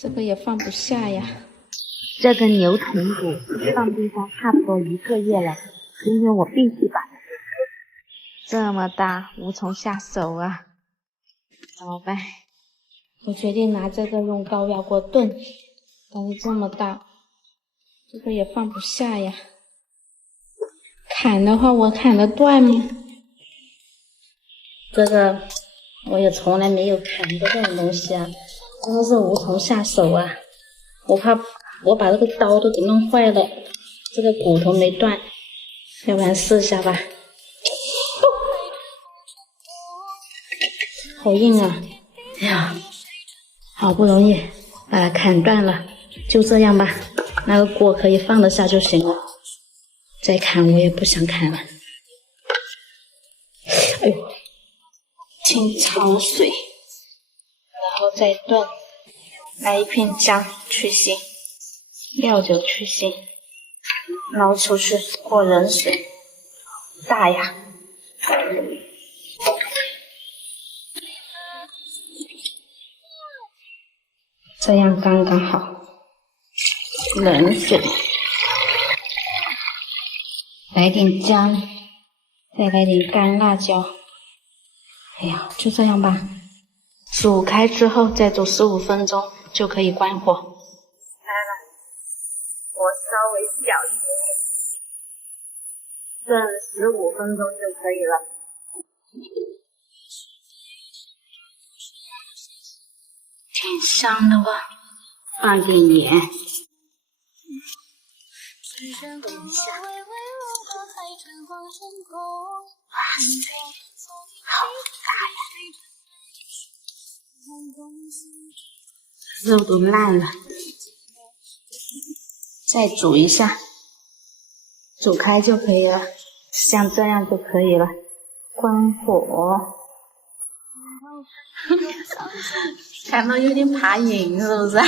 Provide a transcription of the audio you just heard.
这个也放不下呀。这根牛臀骨放冰箱差不多1个月了，今天我必须把它这么大，无从下手啊，怎么办？我决定拿这个用高压锅炖，但是这么大，这个也放不下呀。砍的话，我砍得断吗？这个我也从来没有砍过这种东西啊，真的是无从下手啊。我怕我把这个刀都给弄坏了，这个骨头没断，要不然试一下吧。好硬啊！哎呀，好不容易把它砍断了，就这样吧，那个锅可以放得下就行了。再砍我也不想砍了。哎呦，清焯水，然后再炖，来一片姜去腥，料酒去腥，捞出去过冷水，大呀！这样刚刚好，冷水，来点姜，再来点干辣椒。哎呀，就这样吧。煮开之后再煮15分钟就可以关火。来了，火稍微小一点点，炖15分钟就可以了。挺香的吧？放点盐，等一下。哇塞，好大呀！肉都烂了，再煮一下，煮开就可以了，像这样就可以了。关火。看到有点怕瘾，是不是？